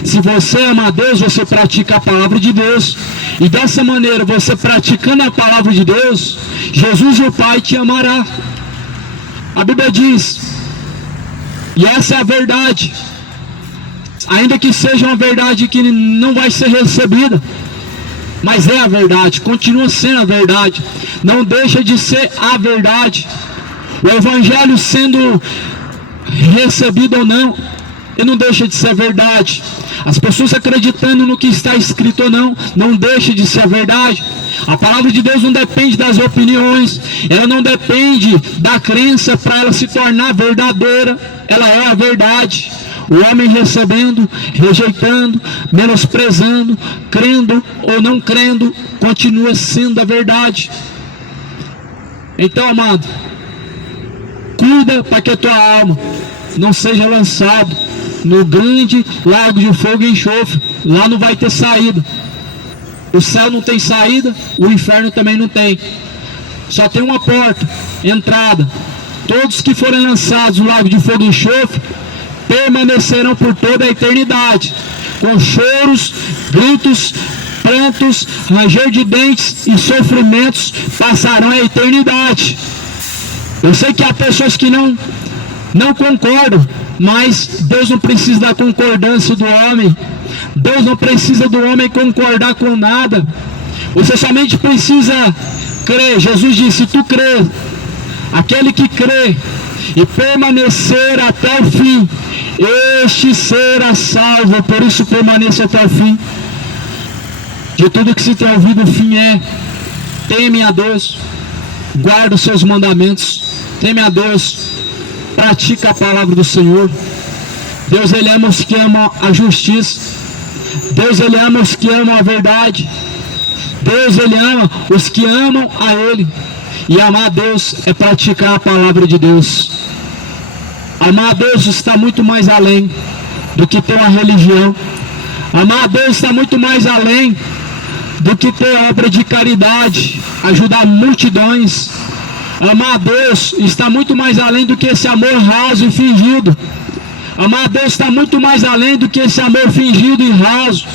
Se você ama a Deus, você pratica a palavra de Deus, e dessa maneira, você praticando a palavra de Deus, Jesus e o Pai te amará. A Bíblia diz, e essa é a verdade, ainda que seja uma verdade que não vai ser recebida, mas é a verdade, continua sendo a verdade, não deixa de ser a verdade. O Evangelho sendo recebido ou não, ele não deixa de ser verdade. As pessoas acreditando no que está escrito ou não, não deixa de ser a verdade. A palavra de Deus não depende das opiniões, ela não depende da crença para ela se tornar verdadeira, ela é a verdade. O homem recebendo, rejeitando, menosprezando, crendo ou não crendo, continua sendo a verdade. Então, amado, cuida para que a tua alma não seja lançada no grande lago de fogo e enxofre. Lá não vai ter saída. O céu não tem saída, o inferno também não tem. Só tem uma porta, entrada. Todos que forem lançados no lago de fogo e enxofre permanecerão por toda a eternidade, com choros, gritos, prantos, ranger de dentes e sofrimentos passarão a eternidade. Eu sei que há pessoas que não concordam, mas Deus não precisa da concordância do homem. Deus não precisa do homem concordar com nada. Você somente precisa crer. Jesus disse: se tu crer, aquele que crê e permanecer até o fim, este será salvo. Por isso permaneça até o fim. De tudo que se tem ouvido, o fim é: teme a Deus, guarda os seus mandamentos, teme a Deus, pratica a palavra do Senhor. Deus, Ele ama os que amam a justiça. Deus, Ele ama os que amam a verdade. Deus, Ele ama os que amam a Ele. E amar a Deus é praticar a palavra de Deus. Amar a Deus está muito mais além do que ter uma religião. Amar a Deus está muito mais além do que ter obra de caridade, ajudar multidões. Amar a Deus está muito mais além do que esse amor raso e fingido. Amar a Deus está muito mais além do que esse amor fingido e raso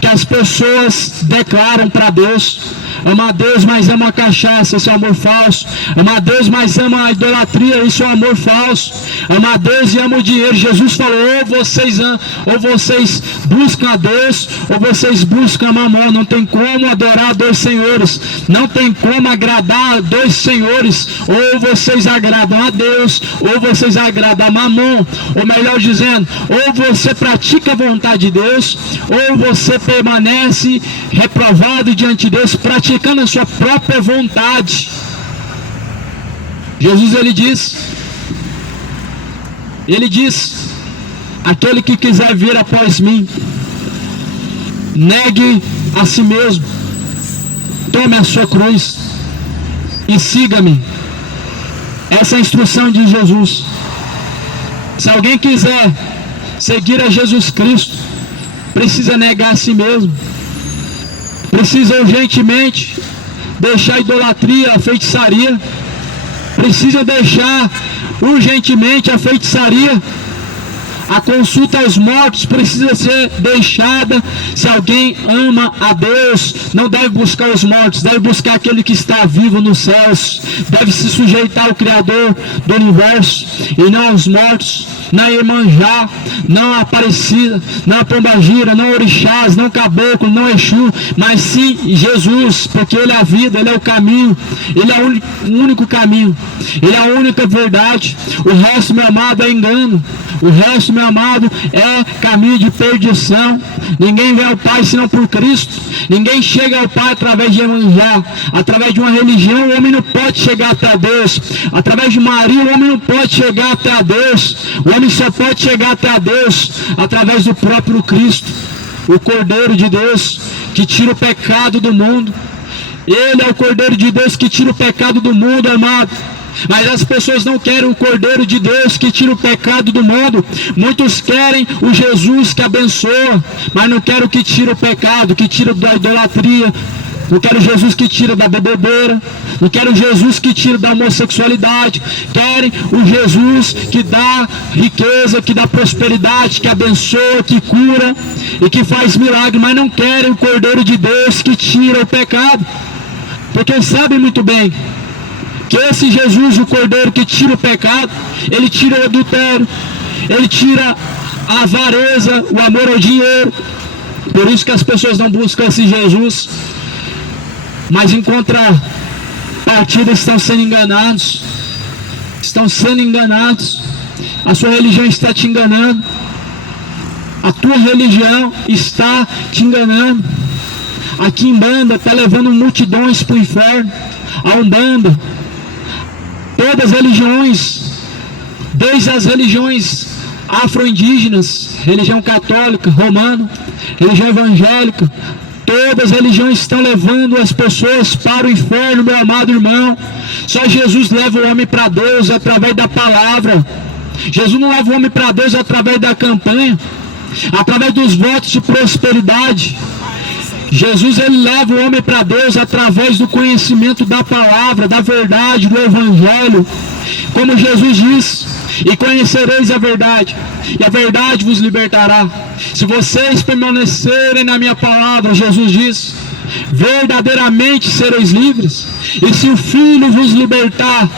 que as pessoas declaram para Deus. Amar a Deus, mas ama a cachaça, esse é o amor falso. Amar a Deus, mas ama a idolatria, isso é o amor falso. Amar a Deus e ama o dinheiro. Jesus falou, ou vocês buscam a Deus, ou vocês buscam a Mamon. Não tem como adorar dois senhores. Não tem como agradar dois senhores. Ou vocês agradam a Deus, ou vocês agradam a Mamon. Ou melhor dizendo, ou você pratica a vontade de Deus, ou você permanece reprovado diante de Deus, praticando a sua própria vontade. Jesus, ele diz, aquele que quiser vir após mim, negue a si mesmo, tome a sua cruz e siga-me. Essa é a instrução de Jesus. Se alguém quiser seguir a Jesus Cristo, precisa negar a si mesmo. Precisa urgentemente deixar a idolatria, a feitiçaria. Precisa deixar urgentemente a feitiçaria. A consulta aos mortos precisa ser deixada. Se alguém ama a Deus, não deve buscar os mortos, deve buscar aquele que está vivo nos céus. Deve se sujeitar ao Criador do universo e não aos mortos. Não a Iemanjá, não a Aparecida, não a Pombagira, não orixás, não caboclo, não Exu, mas sim Jesus, porque Ele é a vida, Ele é o caminho, Ele é o único caminho, Ele é a única verdade. O resto, meu amado, é engano. O resto, meu amado, é caminho de perdição. Ninguém vem ao Pai senão por Cristo. Ninguém chega ao Pai através de Iemanjá, através de uma religião. O homem não pode chegar até Deus. Através de Maria, o homem não pode chegar até Deus. O homem só pode chegar até Deus através do próprio Cristo, o Cordeiro de Deus que tira o pecado do mundo. Ele é o Cordeiro de Deus que tira o pecado do mundo, amado. Mas as pessoas não querem o Cordeiro de Deus que tira o pecado do mundo. Muitos querem o Jesus que abençoa, mas não querem o que tira o pecado, que tira da idolatria. Não quero Jesus que tira da bebedeira. Não quero Jesus que tira da homossexualidade. Querem o Jesus que dá riqueza, que dá prosperidade, que abençoa, que cura e que faz milagre. Mas não querem o Cordeiro de Deus que tira o pecado. Porque sabem muito bem que esse Jesus, o Cordeiro que tira o pecado, ele tira o adultério, ele tira a avareza, o amor ao dinheiro. Por isso que as pessoas não buscam esse Jesus. Mas em contrapartida estão sendo enganados. Estão sendo enganados. A sua religião está te enganando. A tua religião está te enganando. A Quimbanda está levando multidões para o inferno. A Umbanda, todas as religiões, desde as religiões afro-indígenas, religião católica, romana, religião evangélica, todas as religiões estão levando as pessoas para o inferno, meu amado irmão. Só Jesus leva o homem para Deus através da palavra. Jesus não leva o homem para Deus através da campanha, através dos votos de prosperidade. Jesus, ele leva o homem para Deus através do conhecimento da palavra, da verdade, do evangelho. Como Jesus diz, e conhecereis a verdade, e a verdade vos libertará. Se vocês permanecerem na minha palavra, Jesus diz, verdadeiramente sereis livres. E se o Filho vos libertar,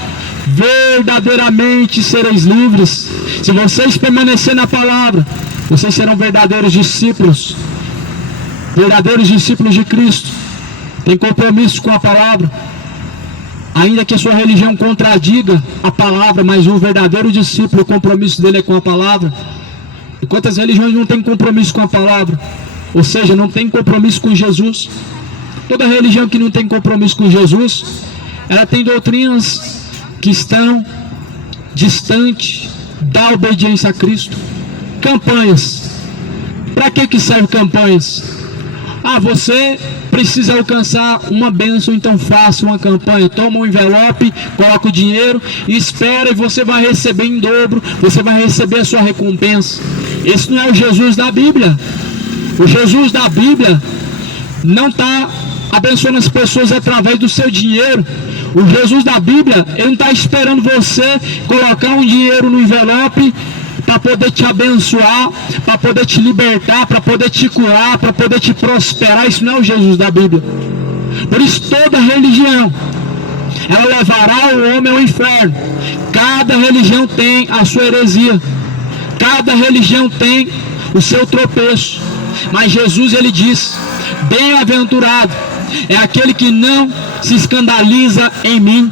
verdadeiramente sereis livres. Se vocês permanecerem na palavra, vocês serão verdadeiros discípulos. Verdadeiros discípulos de Cristo. Tem compromisso com a palavra. Ainda que a sua religião contradiga a palavra, mas o verdadeiro discípulo, o compromisso dele é com a palavra. E quantas religiões não têm compromisso com a palavra? Ou seja, não tem compromisso com Jesus. Toda religião que não tem compromisso com Jesus, ela tem doutrinas que estão distante da obediência a Cristo. Campanhas. Para que servem campanhas? Você precisa alcançar uma bênção, então faça uma campanha. Toma um envelope, coloca o dinheiro e espera, e você vai receber em dobro, você vai receber a sua recompensa. Esse não é o Jesus da Bíblia. O Jesus da Bíblia não está abençoando as pessoas através do seu dinheiro. O Jesus da Bíblia, ele não está esperando você colocar um dinheiro no envelope para poder te abençoar, para poder te libertar, para poder te curar, para poder te prosperar. Isso não é o Jesus da Bíblia. Por isso toda religião, ela levará o homem ao inferno. Cada religião tem a sua heresia, cada religião tem o seu tropeço. Mas Jesus, ele diz: bem-aventurado é aquele que não se escandaliza em mim.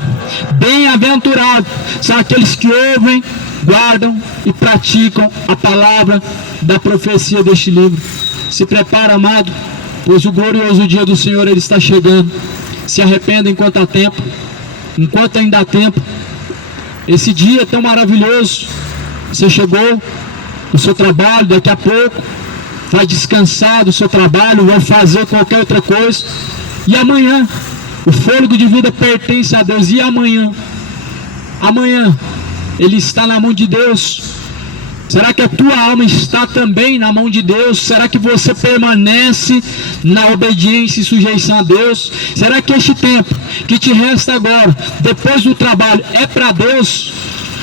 Bem-aventurado são aqueles que ouvem, guardam e praticam a palavra da profecia deste livro. Se prepara, amado, pois o glorioso dia do Senhor, ele está chegando. Se arrependa enquanto há tempo, enquanto ainda há tempo. Esse dia é tão maravilhoso. Você chegou no seu trabalho, daqui a pouco vai descansar do seu trabalho, vai fazer qualquer outra coisa. E amanhã, o fôlego de vida pertence a Deus. E amanhã? Amanhã, ele está na mão de Deus. Será que a tua alma está também na mão de Deus? Será que você permanece na obediência e sujeição a Deus? Será que este tempo que te resta agora, depois do trabalho, é para Deus?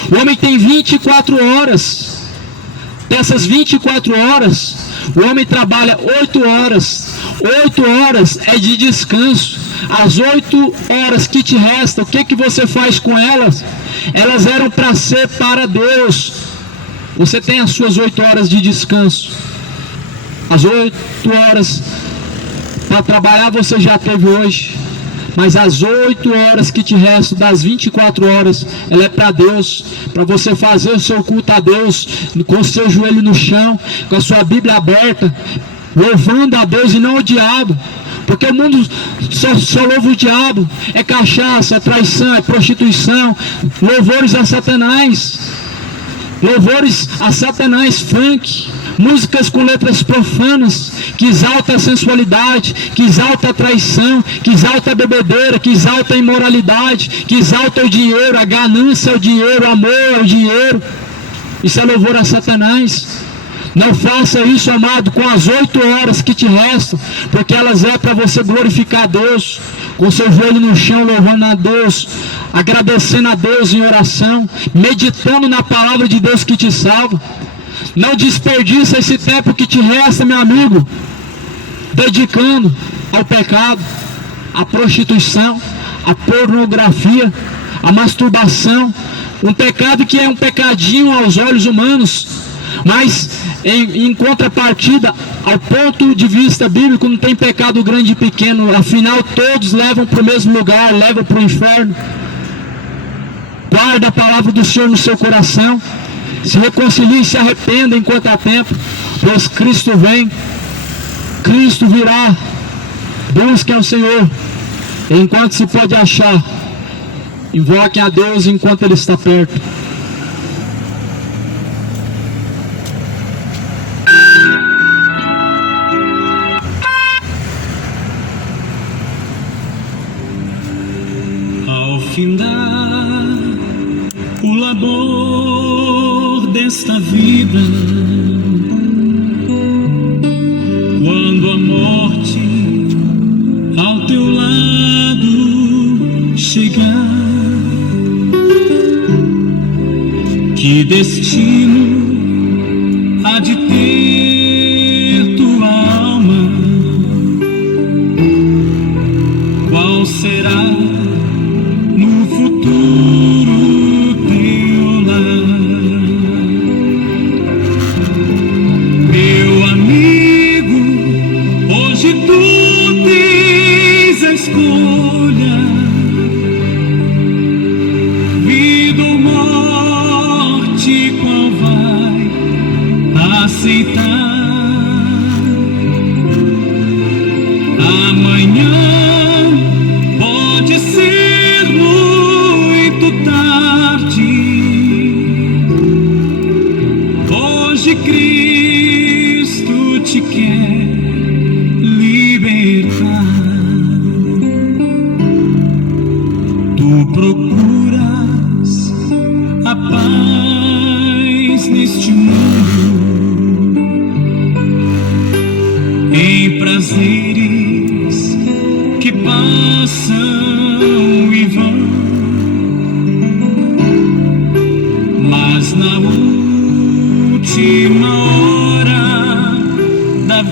O homem tem 24 horas. Dessas 24 horas, o homem trabalha 8 horas. 8 horas é de descanso. As 8 horas que te restam, o que você faz com elas? Elas eram para ser para Deus. Você tem as suas 8 horas de descanso. As 8 horas para trabalhar você já teve hoje. Mas as 8 horas que te restam, das 24 horas, ela é para Deus. Para você fazer o seu culto a Deus, com o seu joelho no chão, com a sua Bíblia aberta, louvando a Deus e não o diabo. Porque o mundo só louva o diabo. É cachaça, é traição, é prostituição, louvores a Satanás. Louvores a Satanás, funk, músicas com letras profanas, que exalta a sensualidade, que exalta a traição, que exalta a bebedeira, que exalta a imoralidade, que exalta o dinheiro, a ganância ao dinheiro, o amor ao dinheiro. Isso é louvor a Satanás. Não faça isso, amado, com as 8 horas que te restam, porque elas é para você glorificar a Deus, com seu joelho no chão, louvando a Deus, agradecendo a Deus em oração, meditando na palavra de Deus que te salva. Não desperdiça esse tempo que te resta, meu amigo, dedicando ao pecado, à prostituição, à pornografia, à masturbação. Um pecado que é um pecadinho aos olhos humanos, mas em contrapartida, ao ponto de vista bíblico, não tem pecado grande e pequeno. Afinal, todos levam para o mesmo lugar, levam para o inferno. Guarda a palavra do Senhor no seu coração. Se reconcilie e se arrependa enquanto há tempo, pois Cristo vem, Cristo virá. Busquem ao Senhor enquanto se pode achar. Invoquem a Deus enquanto Ele está perto. Ao findar o labor desta vida, quando a morte ao teu lado chegar, que destino há de ter tua alma? Qual será no futuro teu lar? Meu amigo, hoje tu tens a escolha, vida ou morte, qual vai aceitar? Amanhã pode ser muito tarde,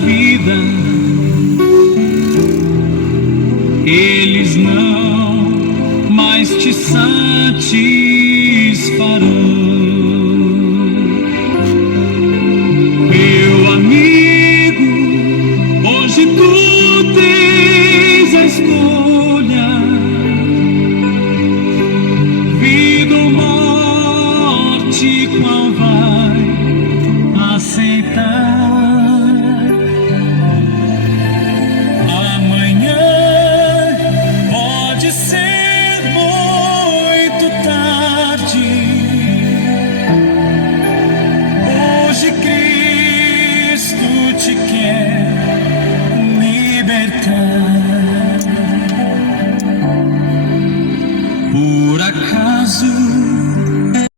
vida, eles não mais te satisfarão.